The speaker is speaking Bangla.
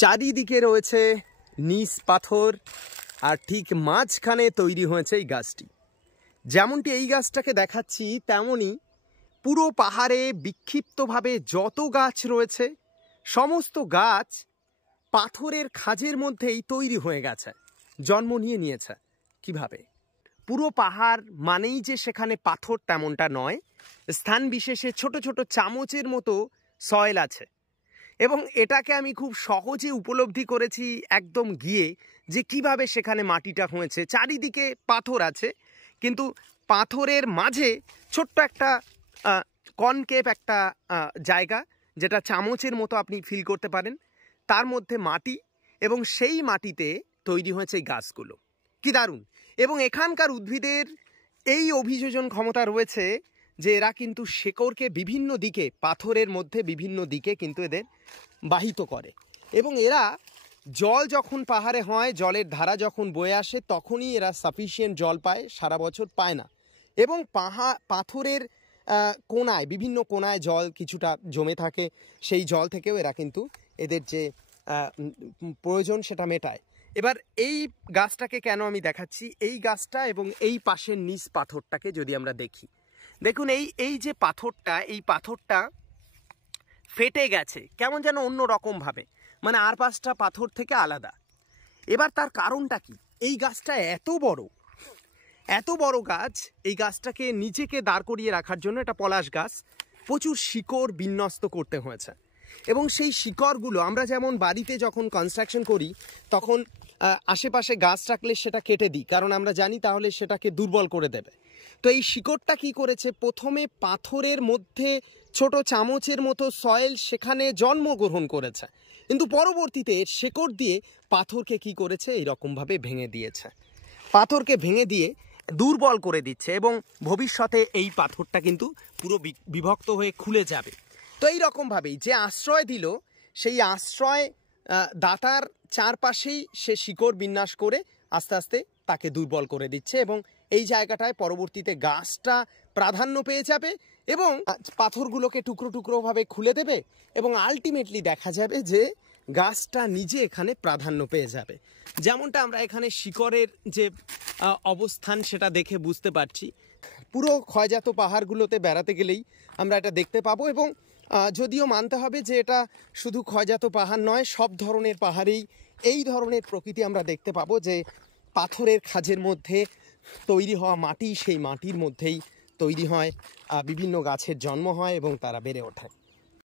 চারিদিকে রয়েছে নিস পাথর, আর ঠিক মাঝখানে তৈরি হয়েছে এই গাছটি। যেমনটি এই গাছটাকে দেখাচ্ছি তেমনই পুরো পাহাড়ে বিক্ষিপ্তভাবে যত গাছ রয়েছে সমস্ত গাছ পাথরের খাঁজের মধ্যেই তৈরি হয়ে গেছে, জন্ম নিয়েছে। কিভাবে? পুরো পাহাড় মানেই যে সেখানে পাথর তেমনটা নয়, স্থান বিশেষে ছোট ছোট চামচের মতো সয়েল আছে। এবং এটাকে আমি খুব সহজে উপলব্ধি করেছি একদম গিয়ে, যে কিভাবে সেখানে মাটিটা হয়েছে। চারিদিকে পাথর আছে, কিন্তু পাথরের মাঝে ছোট্ট একটা কনকেভ একটা জায়গা, যেটা চামচের মতো আপনি ফিল করতে পারেন, তার মধ্যে মাটি, এবং সেই মাটিতে তৈরি হয়েছে এই গাছগুলো। কি দারুণ! এবং এখানকার উদ্ভিদের এই অভিযোজন ক্ষমতা রয়েছে যে এরা কিন্তু শেকড়কে বিভিন্ন দিকে, পাথরের মধ্যে বিভিন্ন দিকে কিন্তু এদের বাহিত করে। এবং এরা জল যখন পাহাড়ে হয়, জলের ধারা যখন বয়ে আসে, তখনই এরা সাফিসিয়েন্ট জল পায়, সারা বছর পায় না। এবং পাথরের কোনায়, বিভিন্ন কোনায় জল কিছুটা জমে থাকে, সেই জল থেকেও এরা কিন্তু এদের যে প্রয়োজন সেটা মেটায়। এবার এই গাছটাকে কেন আমি দেখাচ্ছি, এই গাছটা এবং এই পাশের নিচ পাথরটাকে যদি আমরা দেখি, দেখুন এই যে পাথরটা, এই পাথরটা ফেটে গেছে কেমন যেন অন্য রকমভাবে, মানে আর পাঁচটা পাথর থেকে আলাদা। এবার তার কারণটা কি? এই গাছটা এত বড় গাছ, এই গাছটাকে নিজেকে দাঁড় করিয়ে রাখার জন্য, এটা পলাশ গাছ, প্রচুর শিকড় বিন্যস্ত করতে হয়েছে। এবং সেই শিকড়গুলো আমরা যেমন বাড়িতে যখন কনস্ট্রাকশন করি তখন আশেপাশে গাছ রাখলে সেটা কেটে দিই, কারণ আমরা জানি তাহলে সেটাকে দুর্বল করে দেবে। তো এই শিকড়টা কি করেছে, প্রথমে পাথরের মধ্যে ছোট চামচের মতো সয়েল সেখানে জন্মগ্রহণ করেছে, কিন্তু পরবর্তীতে শিকড় দিয়ে পাথরকে কি করেছে, এইরকমভাবে ভেঙে দিয়েছে। পাথরকে ভেঙে দিয়ে দুর্বল করে দিচ্ছে, এবং ভবিষ্যতে এই পাথরটা কিন্তু পুরো বিভক্ত হয়ে খুলে যাবে। তো এই রকমভাবেই যে আশ্রয় দিল, সেই আশ্রয় দাতার চারপাশেই সে শিকড় বিন্যাস করে আস্তে আস্তে তাকে দুর্বল করে দিচ্ছে, এবং এই জায়গাটায় পরবর্তীতে গাছটা প্রাধান্য পেয়ে যাবে এবং পাথরগুলোকে টুকরো টুকরোভাবে খুলে দেবে, এবং আলটিমেটলি দেখা যাবে যে গাছটা নিজে এখানে প্রাধান্য পেয়ে যাবে। যেমনটা আমরা এখানে শিকড়ের যে অবস্থান সেটা দেখে বুঝতে পারছি। পুরো ক্ষয়জাত পাহাড়গুলোতে বেড়াতে গেলেই আমরা এটা দেখতে পাবো। এবং যদিও মানতে হবে যে এটা শুধু ক্ষয়জাত পাহাড় নয়, সব ধরনের পাহাড়েই এই ধরনের প্রকৃতি আমরা দেখতে পাবো, যে পাথরের খাঁজের মধ্যে তৈরি হওয়া মাটি, সেই মাটির মধ্যেই তৈরি হয় বিভিন্ন গাছের জন্ম হয় এবং তারা বেড়ে ওঠে।